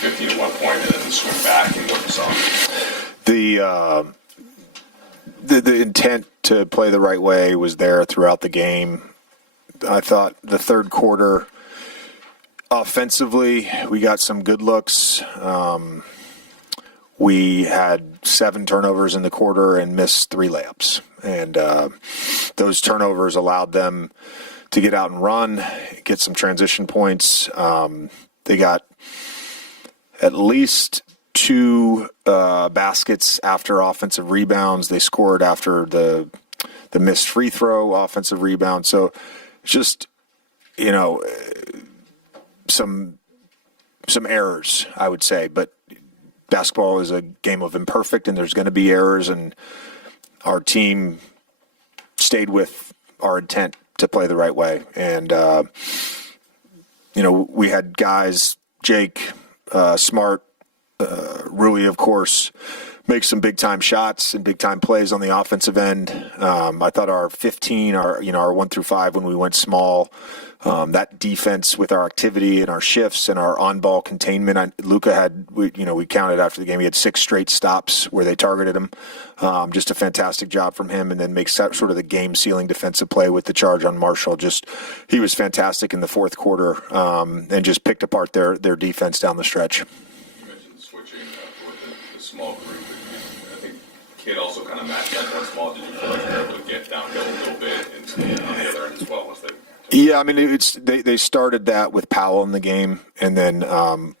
15 at one point and then the swing back and what you saw? The intent to play the right way was there throughout the game. I thought the third quarter, offensively, we got some good looks. We had 7 turnovers in the quarter and missed 3 layups. And those turnovers allowed them to get out and run, get some transition points. They got at least 2 baskets after offensive rebounds. They scored after the missed free throw offensive rebound. So just, some errors, I would say. But basketball is a game of imperfect, and there's going to be errors, and our team stayed with our intent to play the right way. And, we had guys, Jake, Smart, Rui, of course, make some big-time shots and big-time plays on the offensive end. I thought our 15, our 1 through 5 when we went small, that defense with our activity and our shifts and our on-ball containment. Luka had, we counted after the game, he had 6 straight stops where they targeted him. Just a fantastic job from him, and then makes that sort of the game-sealing defensive play with the charge on Marshall. He was fantastic in the fourth quarter, and just picked apart their defense down the stretch. You mentioned switching with the small group. I think Kid also kind of matched up on small. Did you feel like you were able to get downhill a little bit and on the other end as well? Yeah, I mean, they started that with Powell in the game, and then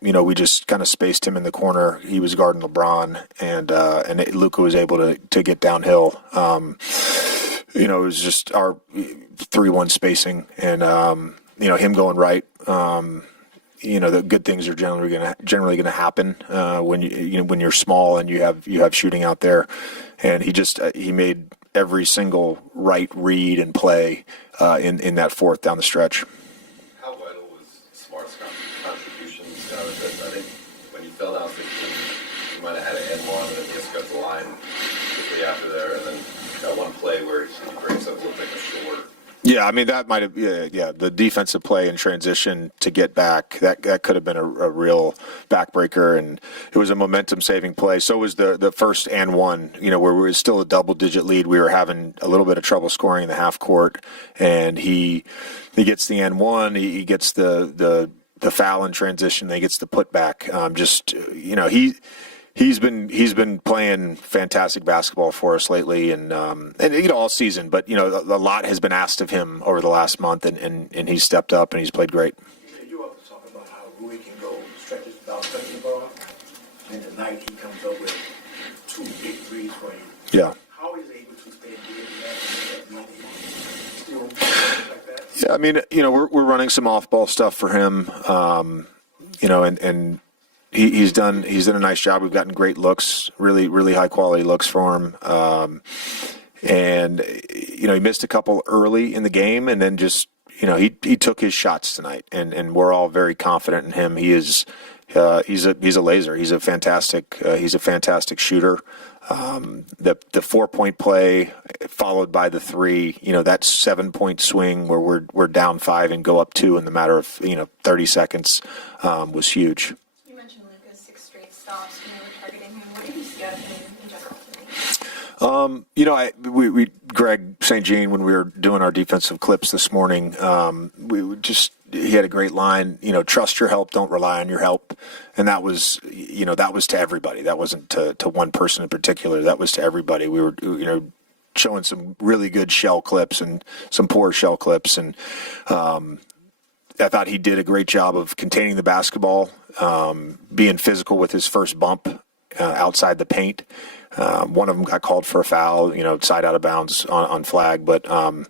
we just kind of spaced him in the corner. He was guarding LeBron, and Luka was able to get downhill. It was just our 3-1 spacing, and him going right. The good things are generally gonna happen when when you're small and you have shooting out there, and he made every single right read and play in that fourth down the stretch. How vital was Smart's contributions? I think when you fell down 15, you might have had an N1 and then just got the line quickly after there, and then that one play where he breaks up looked like a short. Yeah, I mean, that might have, the defensive play in transition to get back, that could have been a real backbreaker, and it was a momentum-saving play. So was the first and one, where we were still a double-digit lead. We were having a little bit of trouble scoring in the half court, and he gets the and one, he gets the foul in transition, then he gets the putback. He's been playing fantastic basketball for us lately, and all season. But a lot has been asked of him over the last month, and he's stepped up and he's played great. You also talk about how Rui can go stretches without touching the ball, and tonight he comes up with 2 big threes for you. Yeah. How is he able to stay in that still like that? Yeah, I mean, we're running some off-ball stuff for him, and. He's done a nice job. We've gotten great looks, really, really high quality looks for him. And he missed a couple early in the game, and then just he took his shots tonight, and we're all very confident in him. He's a laser. He's a fantastic shooter. The 4-point play followed by the 3, that 7-point swing where we're down 5 and go up 2 in the matter of 30 seconds was huge. Greg St. Jean, when we were doing our defensive clips this morning, he had a great line, trust your help, don't rely on your help. And that was to everybody. That wasn't to one person in particular. That was to everybody. We were, showing some really good shell clips and some poor shell clips. And I thought he did a great job of containing the basketball, being physical with his first bump outside the paint. One of them got called for a foul, side out of bounds on flag, but that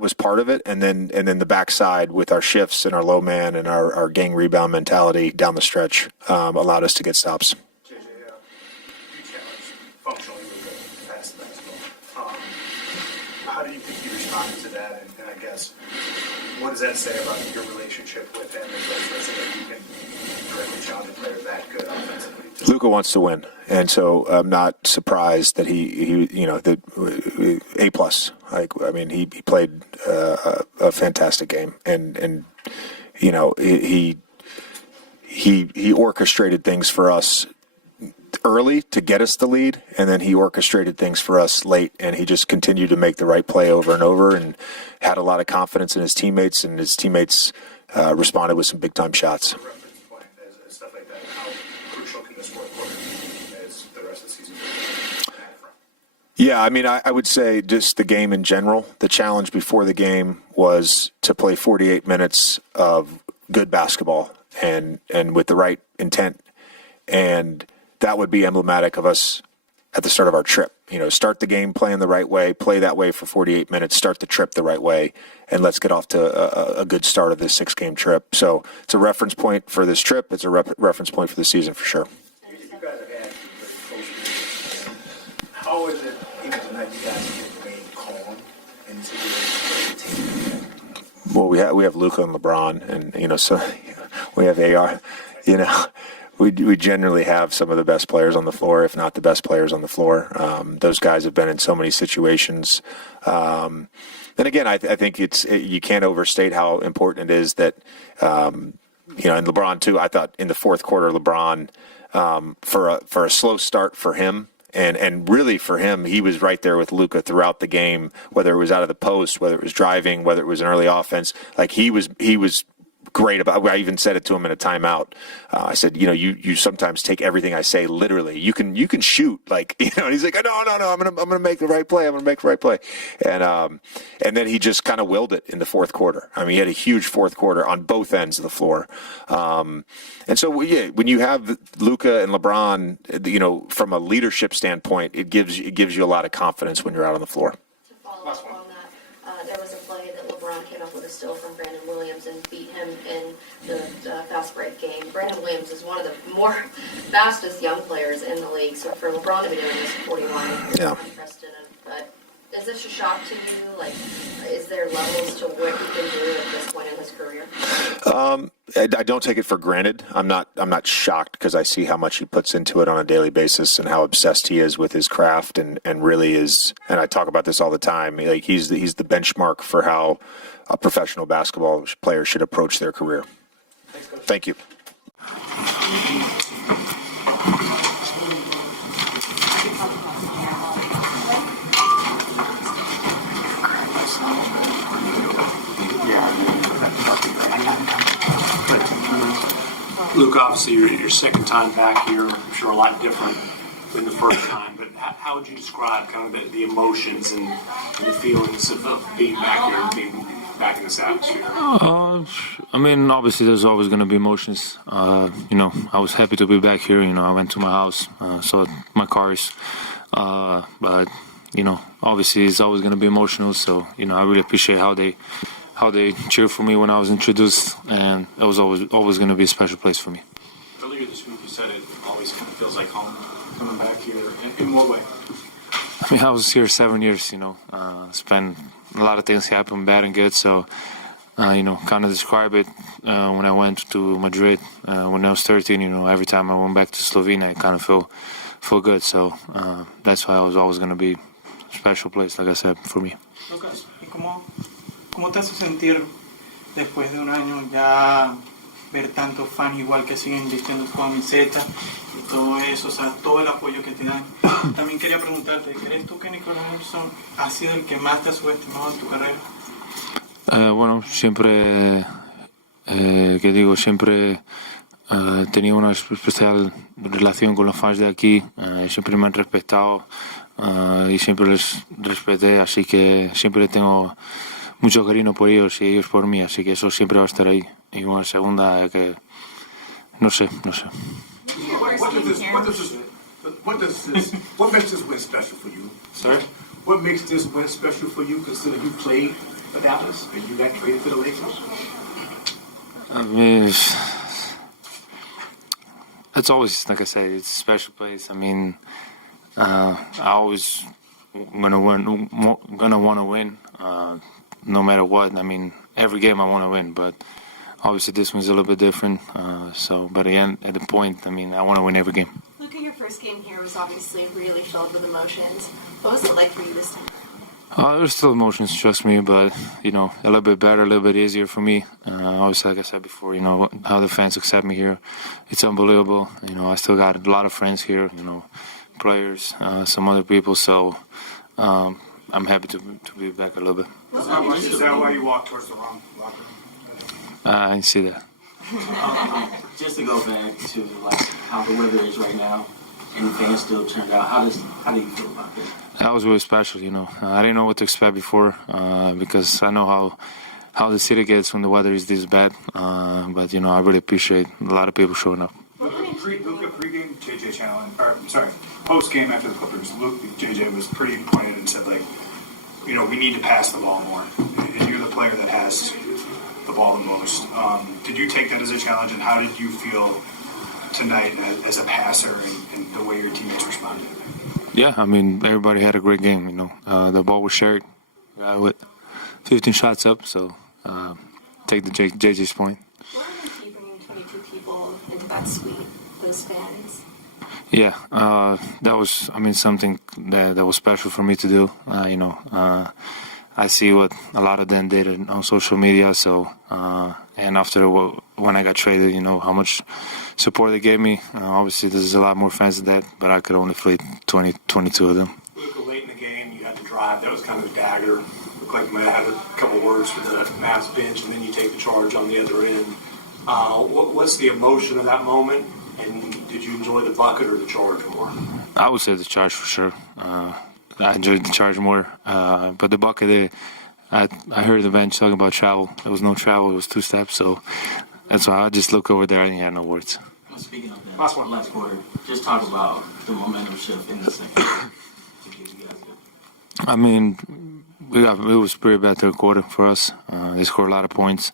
was part of it, and then the backside with our shifts and our low man and our gang rebound mentality down the stretch allowed us to get stops. JJ, you challenge functionally with the pass basketball. How do you think he responded to that, and I guess what does that say about your relationship with him, and that you can directly challenge a player that good offensively? Luka wants to win, and so I'm not surprised that he the A+. He played a fantastic game, and he he orchestrated things for us early to get us the lead, and then he orchestrated things for us late, and he just continued to make the right play over and over, and had a lot of confidence in his teammates, and his teammates responded with some big time shots. Reference point as stuff like that. How crucial can this fourth quarter be as the rest of the season goes? Yeah, I mean, I would say just the game in general. The challenge before the game was to play 48 minutes of good basketball and with the right intent, and that would be emblematic of us at the start of our trip. You know, start the game playing the right way, play that way for 48 minutes, start the trip the right way, and let's get off to a good start of this 6-game trip. So it's a reference point for this trip. It's a reference point for the season for sure. You guys have had very close. How is it, even tonight, you guys can remain calm in situations? Well, we have Luka and LeBron, and so we have AR. We generally have some of the best players on the floor, if not the best players on the floor. Those guys have been in so many situations. And again, I think you can't overstate how important it is that, and LeBron too. I thought in the fourth quarter, LeBron, for a slow start for him, and really for him, he was right there with Luka throughout the game, whether it was out of the post, whether it was driving, whether it was an early offense. Like he was great about. I even said it to him in a timeout. I said, you sometimes take everything I say literally. You can shoot, and he's like, no, I'm gonna make the right play. I'm gonna make the right play, and then he just kind of willed it in the fourth quarter. I mean, he had a huge fourth quarter on both ends of the floor, and so when you have Luka and LeBron, from a leadership standpoint, it gives you a lot of confidence when you're out on the floor. To follow up on that, there was a play that LeBron came up with a steal from Brandon Williams and beat him in the fast break game. Brandon Williams is one of the more fastest young players in the league, so for LeBron to be doing this at 41, Yeah. unprecedented. But is this a shock to you? Like, is there levels to what he can do at this point in his career? I don't take it for granted. I'm not shocked because I see how much he puts into it on a daily basis and how obsessed he is with his craft and really is. And I talk about this all the time. Like he's the benchmark for how a professional basketball player should approach their career. Thank you. Luke, obviously your second time back here, I'm sure a lot different than the first time, but how would you describe kind of the emotions and the feelings of being back here and being back in this atmosphere? I mean, obviously there's always going to be emotions. I was happy to be back here. I went to my house, saw my cars, but obviously it's always going to be emotional. So I really appreciate how they cheered for me when I was introduced, and it was always going to be a special place for me. Earlier this week you said it always kind of feels like home coming back here. In what way? I mean, I was here 7 years, spent a lot of things happen, bad and good, so, kind of describe it when I went to Madrid when I was 13, every time I went back to Slovenia, I kind of feel good, so that's why it was always going to be a special place, like I said, for me. Lucas, ¿y cómo te hace sentir después de un año ya ver tantos fans igual que siguen vistiendo tu camiseta y todo eso, o sea, todo el apoyo que te dan? También quería preguntarte, ¿crees tú que Nicolás Anderson ha sido el que más te ha subestimado en tu carrera? Bueno, siempre siempre he tenido una especial relación con los fans de aquí, siempre me han respetado y siempre les respeté, así que siempre tengo mucho cariño por ellos y ellos por mí, así que eso siempre va a estar ahí. Y una segunda que no sé. What makes this win special for you? Sorry? What makes this win special for you, considering you played for Dallas and you got traded to the Lakers? I mean, it's always, like I said, it's a special place. I mean, I always gonna want to win, no matter what. I mean, every game I want to win, but obviously this one's a little bit different. But again, at the point, I mean, I want to win every game. Look at your first game here was obviously really filled with emotions. What was it like for you this time? There's still emotions, trust me, but, a little bit better, a little bit easier for me. Obviously, like I said before, how the fans accept me here, it's unbelievable. I still got a lot of friends here, players, some other people, so I'm happy to be back a little bit. Is that why you walked towards the wrong locker room? I didn't see that. Just to go back to how the weather is right now, and the fans still turned out. How do you feel about that? That was really special, I didn't know what to expect before because I know how the city gets when the weather is this bad. But I really appreciate a lot of people showing up. Luka pregame, JJ challenge, post game after the Clippers, JJ was pretty pointed and said we need to pass the ball more, and you're the player that has the ball the most. Did you take that as a challenge, and how did you feel tonight as a passer and the way your teammates responded? Yeah, everybody had a great game, The ball was shared. With 15 shots up, so take the JJ's point. What are you bringing 22 people into that suite, those fans? Yeah, that was, something that was special for me to do. I see what a lot of them did on social media, so, and after when I got traded, how much support they gave me. Obviously, there's a lot more fans than that, but I could only play 22 of them. Luka, late in the game, you had to drive. That was kind of a dagger. Looked like you might have had a couple words for the Mavs bench, and then you take the charge on the other end. What's the emotion of that moment, and did you enjoy the bucket or the charge more? I would say the charge for sure. I enjoyed the charge more, but the bucket, I heard the bench talking about travel. There was no travel, it was 2 steps, so that's why I just look over there and he had no words. Speaking of that, last quarter, just talk about the momentum shift in the second half. It was pretty bad third quarter for us. They scored a lot of points,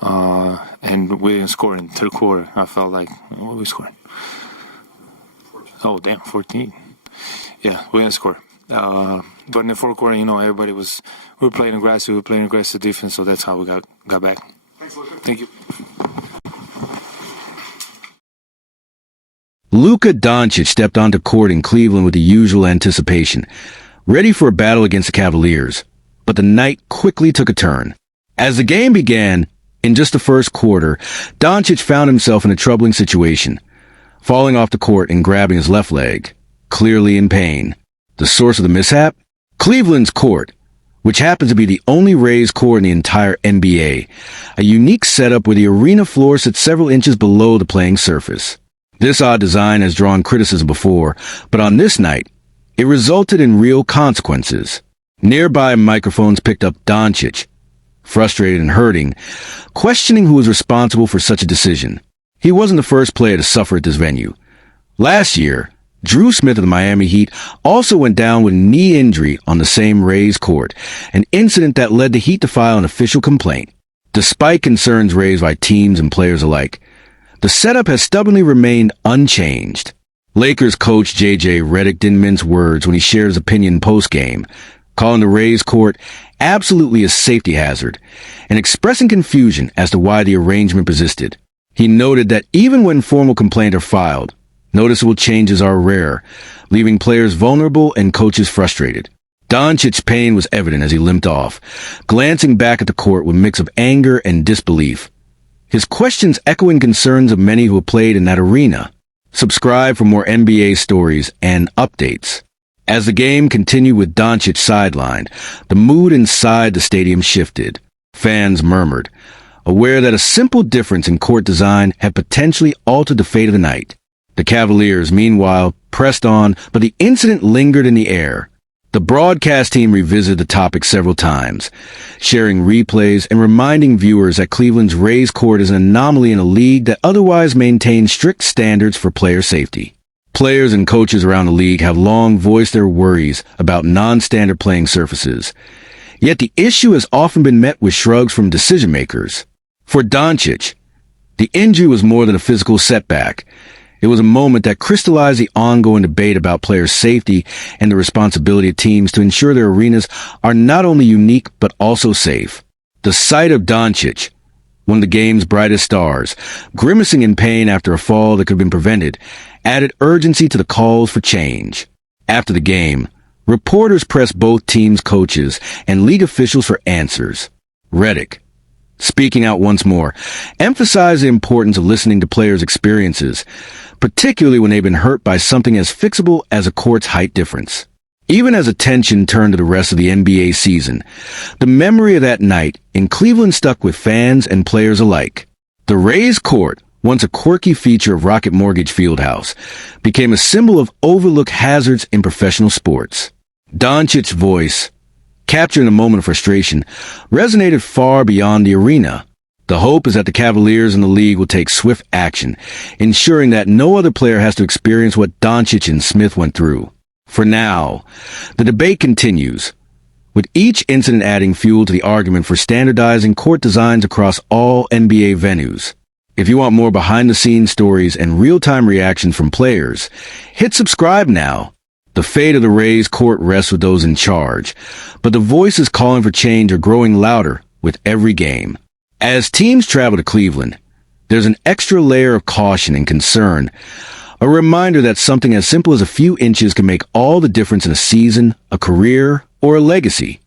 and we didn't score in third quarter. I felt like, what were we scoring? 14. Yeah, we didn't score. But in the fourth quarter, everybody we were playing aggressive defense, so that's how we got back. Thanks, Luka. Thank you. Luka Doncic stepped onto court in Cleveland with the usual anticipation, ready for a battle against the Cavaliers. But the night quickly took a turn. As the game began, in just the first quarter, Doncic found himself in a troubling situation, falling off the court and grabbing his left leg, clearly in pain. The source of the mishap? Cleveland's court, which happens to be the only raised court in the entire NBA, a unique setup where the arena floor sits several inches below the playing surface. This odd design has drawn criticism before, but on this night, it resulted in real consequences. Nearby microphones picked up Doncic, frustrated and hurting, questioning who was responsible for such a decision. He wasn't the first player to suffer at this venue. Last year, Drew Smith of the Miami Heat also went down with a knee injury on the same raised court, an incident that led the Heat to file an official complaint. Despite concerns raised by teams and players alike, the setup has stubbornly remained unchanged. Lakers coach J.J. Redick didn't mince words when he shared his opinion post-game, calling the raised court absolutely a safety hazard and expressing confusion as to why the arrangement persisted. He noted that even when formal complaints are filed, noticeable changes are rare, leaving players vulnerable and coaches frustrated. Doncic's pain was evident as he limped off, glancing back at the court with a mix of anger and disbelief. His questions echoing concerns of many who have played in that arena. Subscribe for more NBA stories and updates. As the game continued with Doncic sidelined, the mood inside the stadium shifted. Fans murmured, aware that a simple difference in court design had potentially altered the fate of the night. The Cavaliers, meanwhile, pressed on, but the incident lingered in the air. The broadcast team revisited the topic several times, sharing replays and reminding viewers that Cleveland's raised court is an anomaly in a league that otherwise maintains strict standards for player safety. Players and coaches around the league have long voiced their worries about non-standard playing surfaces. Yet the issue has often been met with shrugs from decision-makers. For Doncic, the injury was more than a physical setback. It was a moment that crystallized the ongoing debate about player safety and the responsibility of teams to ensure their arenas are not only unique but also safe. The sight of Doncic, one of the game's brightest stars, grimacing in pain after a fall that could have been prevented, added urgency to the calls for change. After the game, reporters pressed both teams' coaches and league officials for answers. REDDICK, speaking out once more, emphasized the importance of listening to players' experiences, particularly when they've been hurt by something as fixable as a court's height difference. Even as attention turned to the rest of the NBA season, the memory of that night in Cleveland stuck with fans and players alike. The Rays court, once a quirky feature of Rocket Mortgage Fieldhouse, became a symbol of overlooked hazards in professional sports. Doncic's voice, captured in a moment of frustration, resonated far beyond the arena. The hope is that the Cavaliers and the league will take swift action, ensuring that no other player has to experience what Doncic and Smith went through. For now, the debate continues, with each incident adding fuel to the argument for standardizing court designs across all NBA venues. If you want more behind-the-scenes stories and real-time reactions from players, hit subscribe now. The fate of the Rays court rests with those in charge, but the voices calling for change are growing louder with every game. As teams travel to Cleveland, there's an extra layer of caution and concern, a reminder that something as simple as a few inches can make all the difference in a season, a career, or a legacy.